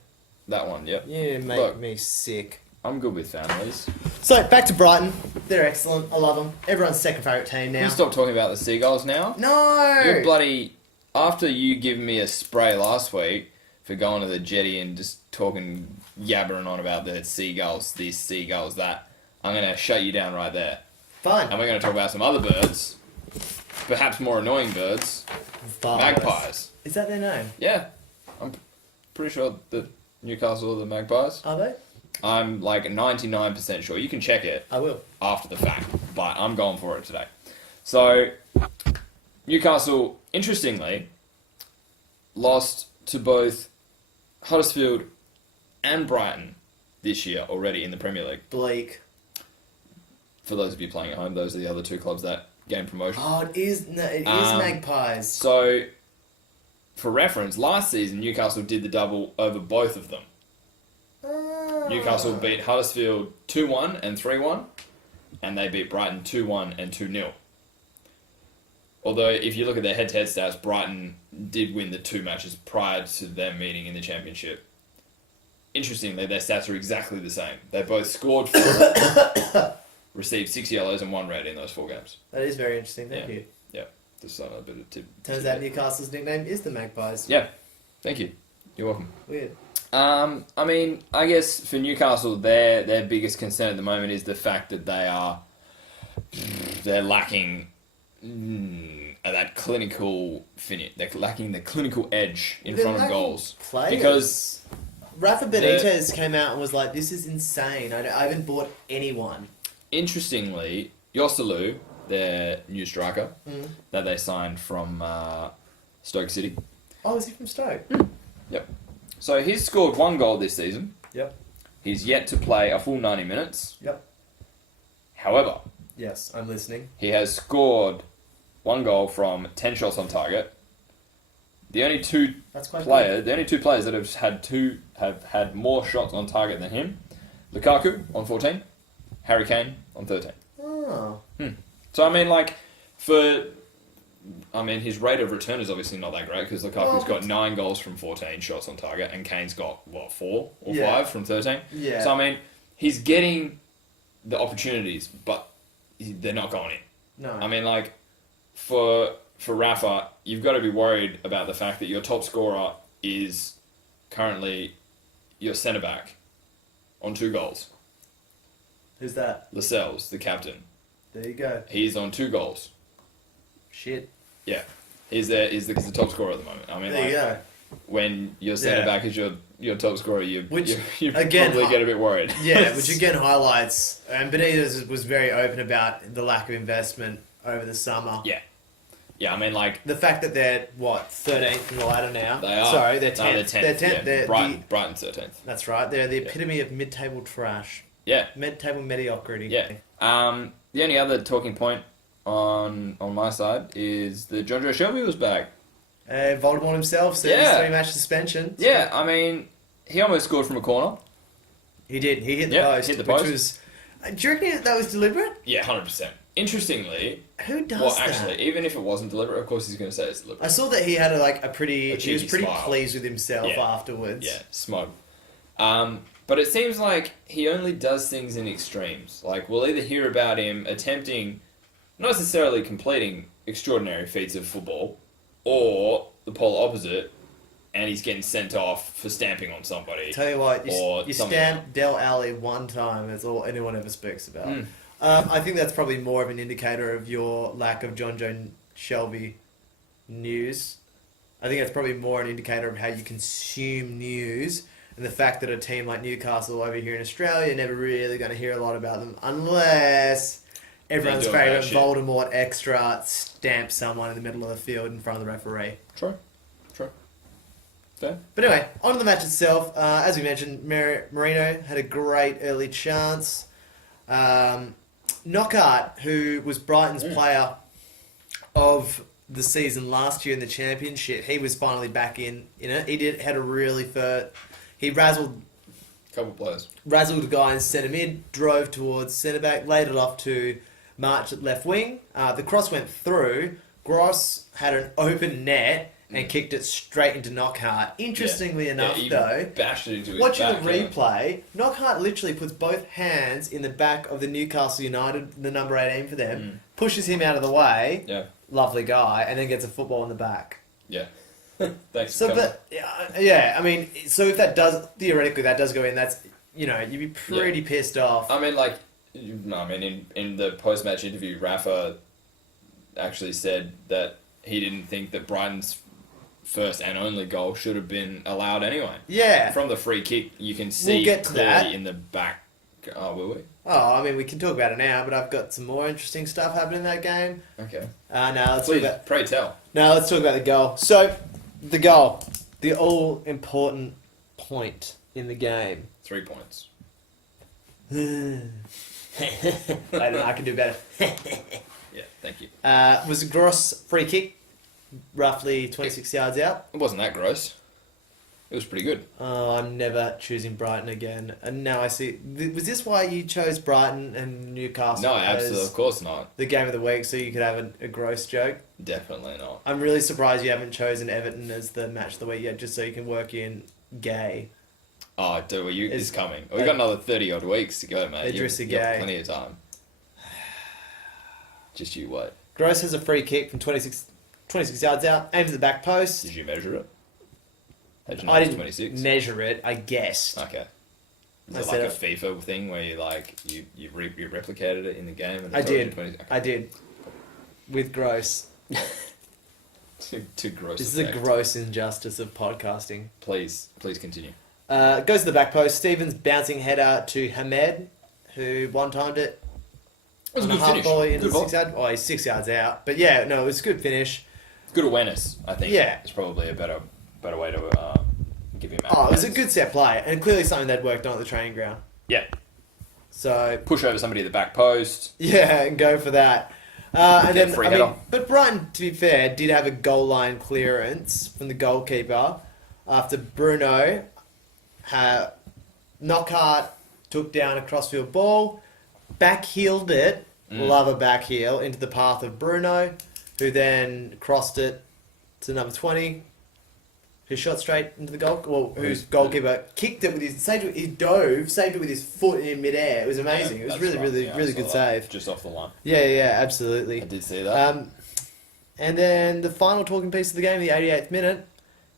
That one, yep. You make Look. me sick. I'm good with families. So, back to Brighton. They're excellent. I love them. Everyone's second favourite team Can now. you stop talking about the Seagulls now? No! You're bloody... After you give me a spray last week for going to the jetty and just talking, yabbering on about the Seagulls, this, Seagulls, that, I'm going to shut you down right there. Fine. And we're going to talk about some other birds. Perhaps more annoying birds. Magpies. Is that their name? Yeah. I'm pretty sure that Newcastle are the Magpies. Are they? I'm like 99% sure. You can check it I will. after the fact, but I'm going for it today. So, Newcastle, interestingly, lost to both Huddersfield and Brighton this year already in the Premier League. Bleak. For those of you playing at home, those are the other two clubs that gained promotion. Oh, it is Magpies. So, for reference, last season Newcastle did the double over both of them. Newcastle beat Huddersfield 2-1 and 3-1, and they beat Brighton 2-1 and 2-0. Although, if you look at their head-to-head stats, Brighton did win the 2 matches prior to them meeting in the Championship. Interestingly, their stats are exactly the same. They both scored 4, received 6 yellows and 1 red in those 4 games. That is very interesting. Thank Yeah. you. Yeah, just a bit of tip. Turns out Newcastle's nickname is the Magpies. Yeah, thank you. You're welcome. Weird. I mean, I guess for Newcastle, their biggest concern at the moment is the fact that they're lacking that clinical finish. They're lacking the clinical edge in front of goals. Players. Because Rafa Benitez came out and was like, "This is insane. I haven't bought anyone." interestingly, Joselu, their new striker, that they signed from Stoke City. Oh, is he from Stoke? Yep. So he's scored 1 goal this season. Yep. He's yet to play a full 90 minutes. Yep. However, Yes, I'm listening. he has scored 1 goal from 10 shots on target. The only two That's quite players that have had more shots on target than him, Lukaku on 14, Harry Kane on 13. Oh. So I mean, his rate of return is obviously not that great because Lukaku's got 9 goals from 14 shots on target, and Kane's got 4 or 5 from 13. Yeah. So I mean, he's getting the opportunities, but they're not going in. No. I mean, like, for Rafa, you've got to be worried about the fact that your top scorer is currently your centre back on 2 goals. Who's that? Lascelles, the captain. There you go. He's on 2 goals. Shit. Yeah, he's the top scorer at the moment. I mean, There like, you go. when your centre back is your top scorer, you again, probably get a bit worried. Yeah, which again highlights, and Benitez was very open about the lack of investment over the summer. Yeah, I mean, like, The fact that they're, 13th in the ladder now? they are. Sorry, they're 10th. No, they're 10th. They're 10th. Yeah. They're Brighton's 13th. That's right. They're the epitome of mid-table trash. Yeah. Mid-table mediocrity. Yeah. The only other talking point on my side is that John Joe Shelby was back. Voldemort himself said his 3-match suspension. Yeah, I mean, he almost scored from a corner. He did. He hit the Yeah, post. hit the post. Which was... Do you reckon that was deliberate? Yeah, 100%. Interestingly, Who does well, that? actually, even if it wasn't deliberate, of course he's going to say it's deliberate. I saw that he had a pretty... A He was cheeky pretty smile. pleased with himself Yeah. afterwards. Yeah, smug. But it seems like he only does things in extremes. Like, we'll either hear about him attempting, not necessarily completing extraordinary feats of football, or the polar opposite, and he's getting sent off for stamping on somebody. Tell you what, Or you something stamped Del Alley one time, that's all anyone ever speaks about. Mm. I think that's probably more of an indicator of your lack of John Joe Shelby news. I think that's probably more an indicator of how you consume news, and the fact that a team like Newcastle over here in Australia, you're never really going to hear a lot about them unless everyone's They do bad favourite shit. Voldemort extra stamps someone in the middle of the field in front of the referee. True. Fair. But anyway, on to the match itself. As we mentioned, Marino had a great early chance. Knockaert, who was Brighton's player of the season last year in the championship, he was finally back in it. He had a really he razzled Couple players. a guy in centre mid, drove towards centre back, laid it off to March at left wing. The cross went through. Gross had an open net and kicked it straight into Knockaert. Interestingly enough, he though, bashed it into his watching back, the replay, Knockaert literally puts both hands in the back of the Newcastle United, the number 18 for them, pushes him out of the way, Yeah. lovely guy, and then gets a football in the back. Yeah. Thanks. So, for coming. but yeah, I mean, so if that does theoretically go in, that's you'd be pretty pissed off. I mean, like, in the post-match interview, Rafa actually said that he didn't think that Brighton's first and only goal should have been allowed anyway. Yeah. From the free kick, you can see get to clearly that. in the back. Oh, will we? Oh, I mean, we can talk about it now, but I've got some more interesting stuff happening in that game. Okay. Let's Please, talk about. pray tell. Now let's talk about the goal. So, the goal, the all-important point in the game. 3 points. I don't know, I can do better. Yeah, thank you. Was a gross free kick, roughly 26 yards out. It wasn't that gross. It was pretty good. Oh, I'm never choosing Brighton again. And now I see. Was this why you chose Brighton and Newcastle No, absolutely, as of course not. the game of the week so you could have a gross joke? Definitely not. I'm really surprised you haven't chosen Everton as the match of the week yet, just so you can work in gay. Oh, dude, It's- it's coming. We've got another 30-odd weeks to go, mate. Idrissa You've got Gueye. plenty of time. Just you wait. Gross has a free kick from 26 yards out, aims at the back post. Did you measure it? How'd you know I it was didn't 26? measure it, I guessed. Okay. Is I it said like a FIFA thing where you you replicated it in the game? And it I told you did. 20? Okay. I did. With gross. Too gross. This is a effect. gross injustice of podcasting. Please continue. Goes to the back post. Stevens bouncing header to Hamed, who one-timed it. It was a on good half finish. volley into Good ball. 6 yard. Oh, he's 6 yards out. But yeah, no, it was a good finish. Good awareness, I think. Yeah. It's probably a better way to give him. Oh, it was a accolades. good set play, and clearly something they'd worked on at the training ground. Yeah. So Push over somebody at the back post. yeah, and go for that. And Get then, free I mean, header. but Brighton, to be fair, did have a goal line clearance from the goalkeeper after Bruno Knockaert took down a crossfield ball, backheeled it, love a backheel, into the path of Bruno, who then crossed it to number 20, who shot straight into the goal. Well, whose goalkeeper kicked it with his saved it with his foot in midair. It was amazing. Yeah, it was that's really, right. really, Yeah, really I saw good that. save. Just off the line. Yeah, absolutely. I did see that. And then the final talking piece of the game, the 88th minute,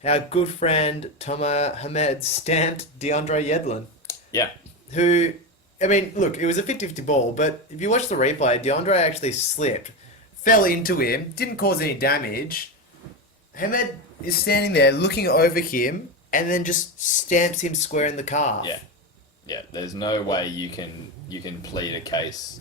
our good friend Tomer Hamed stamped DeAndre Yedlin. Yeah. Who, I mean, look, it was a 50-50 ball, but if you watch the replay, DeAndre actually slipped, fell into him, didn't cause any damage. Hamed is standing there looking over him and then just stamps him square in the calf. Yeah. There's no way you can plead a case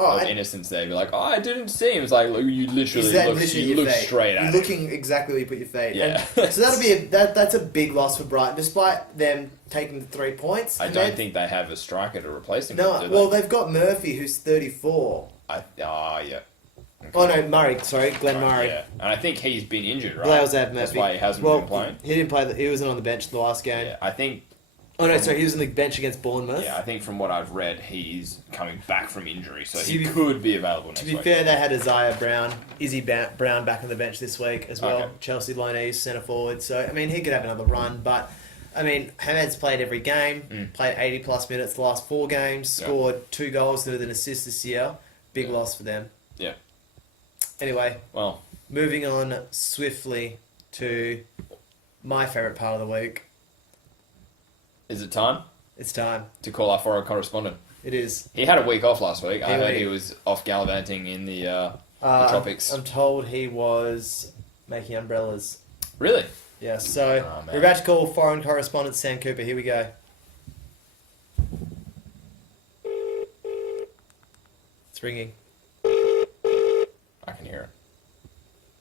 Oh, of innocence there. Be like, oh, I didn't see him. It's like you literally look straight at You're him. looking exactly where you put your feet. Yeah. And so that'll be that's a big loss for Brighton, despite them taking the 3 points. I don't think they have a striker to replace him. No, do they? well, they've got Murphy, who's 34. Yeah. Oh no, Murray. Sorry, Glenn Murray. Yeah, and I think he's been injured, right? Wales have Murphy. That's why he hasn't well, been playing. He didn't play. He wasn't on the bench the last game. Yeah, I think. Oh no, sorry, he was on the bench against Bournemouth. Yeah, I think from what I've read, he's coming back from injury, so To he be- could be available next To be week. fair, they had Izzy Brown back on the bench this week as well. Okay. Chelsea loanee, centre forward. So I mean, he could have another run, but I mean, Hamed's played every game, played 80 plus minutes the last 4 games, scored 2 goals with an assist this year. Big loss for them. Yeah. Anyway, Well, moving on swiftly to my favourite part of the week. is it time It's time. to call our foreign correspondent? It is. He had a week off last week. I heard Week. he was off gallivanting in the tropics. I'm told he was making umbrellas. Really? Yeah, so Oh, man. we're about to call foreign correspondent Sam Cooper. Here we go. It's ringing. I can hear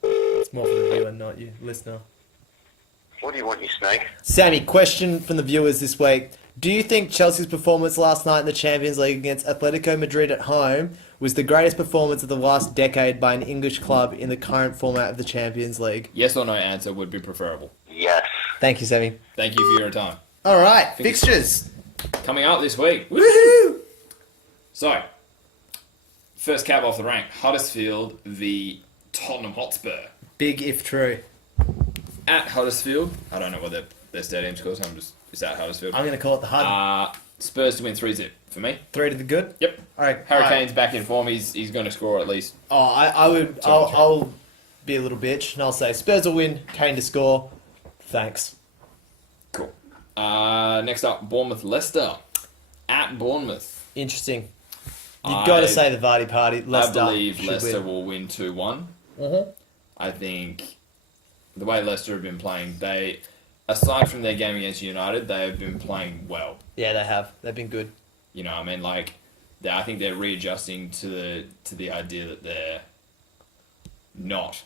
it. It's more for the viewer, not you, listener. What do you want, you snake? Sammy, question from the viewers this week. Do you think Chelsea's performance last night in the Champions League against Atletico Madrid at home was the greatest performance of the last decade by an English club in the current format of the Champions League? Yes or no answer would be preferable. Yes. Thank you, Sammy. Thank you for your time. All right, fixtures. Coming up this week. Woohoo! So, first cab off the rank, Huddersfield v Tottenham Hotspur. Big if true. At Huddersfield, I don't know what their stadium's called, so it's at Huddersfield. I'm going to call it the HUD. Spurs to win 3-0 for me. 3 to the good. Yep. All right. Hurricanes back in form. He's going to score at least. Oh, I'll be a little bitch and I'll say Spurs will win, Kane to score. Thanks. Cool. Next up, Bournemouth Leicester. At Bournemouth. Interesting. You've got to say the Vardy party. Leicester I believe should Leicester win. will win 2-1. Mm-hmm. I think the way Leicester have been playing, aside from their game against United, they have been playing well. Yeah, they have. They've been good. You know, I mean, like, I think they're readjusting to the idea that they're not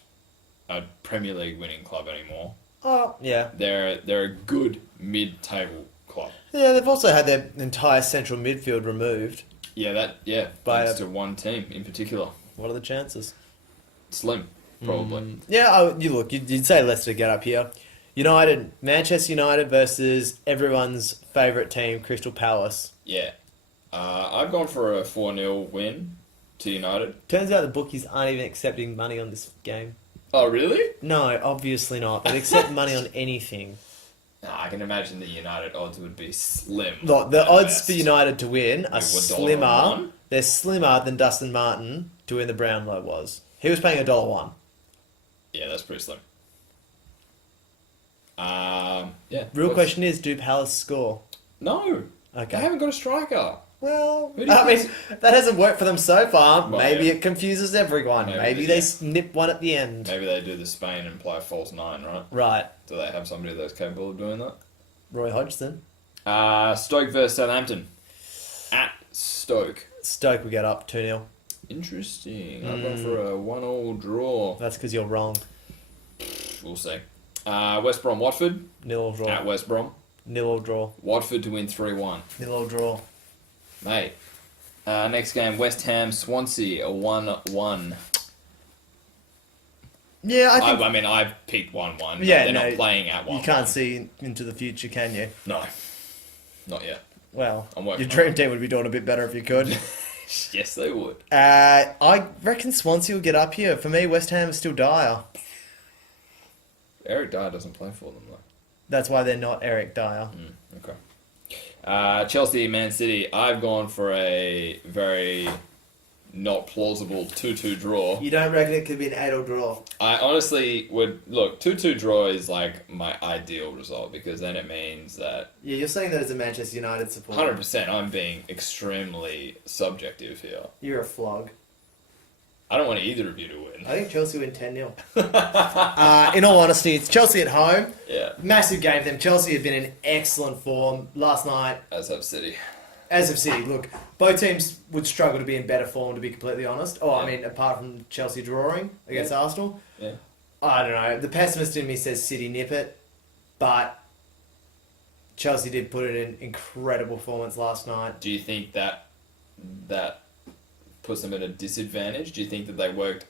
a Premier League winning club anymore. Oh, yeah. They're a good mid-table club. Yeah, they've also had their entire central midfield removed. Yeah, By thanks to one team in particular. What are the chances? Slim, probably. Yeah, you'd say Leicester get up here. Manchester United versus everyone's favourite team, Crystal Palace. Yeah. I've gone for a 4-0 win to United. Turns out the bookies aren't even accepting money on this game. Oh, really? No, obviously not. They accept money on anything. I can imagine the United odds would be slim. Look, the at odds best. for United to win are Wait, what, slimmer. $1? They're slimmer than Dustin Martin to win the Brownlow was. He was paying $1. Yeah, that's pretty slim. Yeah. Real what's- question is, do Palace score? No. Okay. They haven't got a striker. Well, Who do you I mean, think's- that hasn't worked for them so far. Well, Maybe yeah. it confuses everyone. Maybe Maybe they they do. snip one at the end. Maybe they do the Spain and play a false 9, right? Right. Do they have somebody that's capable of doing that? Roy Hodgson. Stoke versus Southampton. At Stoke. Stoke will get up 2-0. Interesting. I've gone for a 1-1 draw. That's because you're wrong. We'll see. West Brom Watford. 0 draw. At West Brom. 0 draw. Watford to win 3-1. 0 draw. Mate. Next game, West Ham Swansea, a 1-1. Yeah, I think I mean, I've picked 1-1. But Yeah, they're no, not playing at 1-1. you can't see into the future, can you? No, not yet. Well, I'm working your on dream team would be doing a bit better if you could. Yes, they would. I reckon Swansea will get up here. For me, West Ham is still dire. Eric Dyer doesn't play for them, though. That's why they're not Eric Dyer. Okay. Chelsea, Man City. I've gone for a very not plausible 2-2 draw. You don't reckon it could be an 8-all draw? I honestly would... Look, 2-2 draw is like my ideal result because then it means that... Yeah, you're saying that as a Manchester United supporter. 100% I'm being extremely subjective here. You're a flog. I don't want either of you to win. I think Chelsea win 10-0. In all honesty, it's Chelsea at home. Yeah. Massive game for them. Chelsea have been in excellent form last night. As have City. As of City, look, both teams would struggle to be in better form, to be completely honest. Oh, I Yeah. mean, apart from Chelsea drawing against Arsenal. Yeah. I don't know. The pessimist in me says City nip it, but Chelsea did put in an incredible performance last night. Do you think that puts them at a disadvantage? Do you think that they worked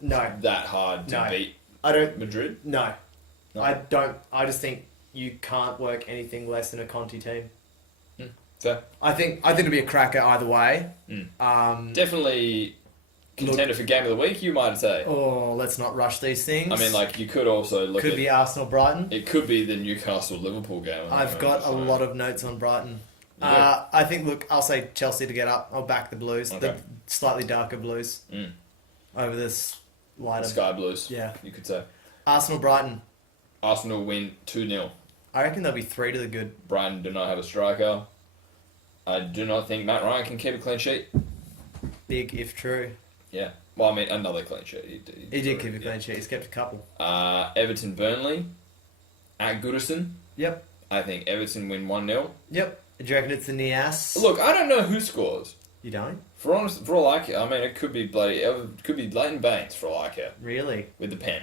No, that hard to No. beat I don't. Madrid? No, No. I don't. I just think you can't work anything less than a Conte team. Fair. I think it'll be a cracker either way. Definitely contender for game of the week, you might say. Oh, let's not rush these things. I mean, like, you could also look could at... be Arsenal Brighton. It could be the Newcastle-Liverpool game. I've got a lot of notes on Brighton. Yeah. I think, look, I'll say Chelsea to get up. I'll back the Blues. Okay. The slightly darker Blues over this lighter. Sky Blues, Yeah. you could say. Arsenal Brighton. Arsenal win 2-0. I reckon there'll be 3 to the good. Brighton do not have a striker. I do not think Matt Ryan can keep a clean sheet. Big if true. Yeah. Well, I mean, another clean sheet. He did keep a clean sheet. He's kept a couple. Everton Burnley at Goodison. Yep. I think Everton win 1-0. Yep. Do you reckon it's the Nias? Look, I don't know who scores. You don't? For all I care, I mean, it could be Leighton Baines for all I care Really? with the pen,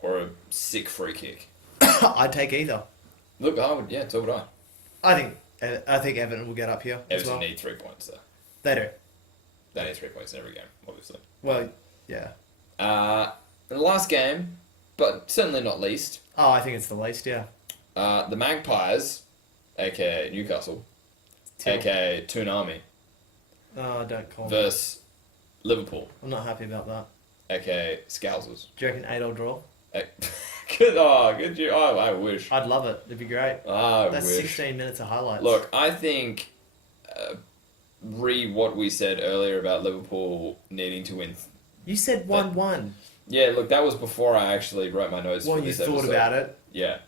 or a sick free kick. I'd take either. Look, I would. Yeah, so would I. I think Everton will get up here as Everton well. need 3 points though. They do. They need 3 points in every game, obviously. Well, yeah. The last game, but certainly not least, Oh, I think it's the least, yeah. the Magpies, aka Newcastle, Till. aka Toonami, Oh, don't call me. versus Liverpool, I'm not happy about that. aka Scousers. Do you reckon 8-all draw? Good you. Oh, I wish. I'd love it. It'd be great. I That's wish. 16 minutes of highlights. Look, I think what we said earlier about Liverpool needing to win. You said 1-1. Yeah, look, that was before I actually wrote my notes. Well, for you this thought episode. about it. Yeah.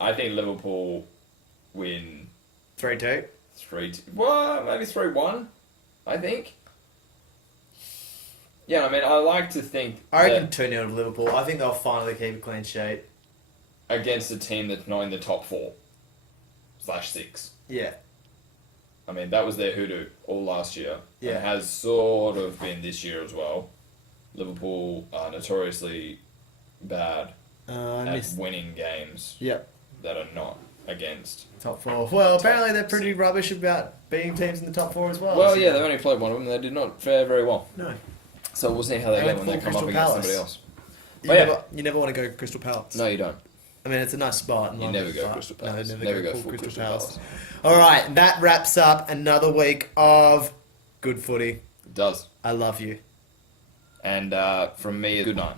I think Liverpool win 3-2. 3-2. Well, maybe 3-1. I think. Yeah, I mean, I like to think I reckon that 2-0 to Liverpool. I think they'll finally keep a clean sheet. against a team that's not in the top 4/6. Yeah. I mean, that was their hoodoo all last year. Yeah. And has sort of been this year as well. Liverpool are notoriously bad I at missed. winning games Yep. that are not against. Top 4. Well, apparently they're pretty rubbish about beating teams in the top 4 as well. Well, so- yeah, they've only played one of them. They did not fare very well. No. So we'll see how they They go went when they full come up Crystal against Palace. somebody else. You, But yeah. never want to go Crystal Palace. No, you don't. I mean, it's a nice spot. in You London, never go but Crystal Palace. No, Never go full Crystal Palace. All right, that wraps up another week of Good Footy. It does. I love you. And from me, good night.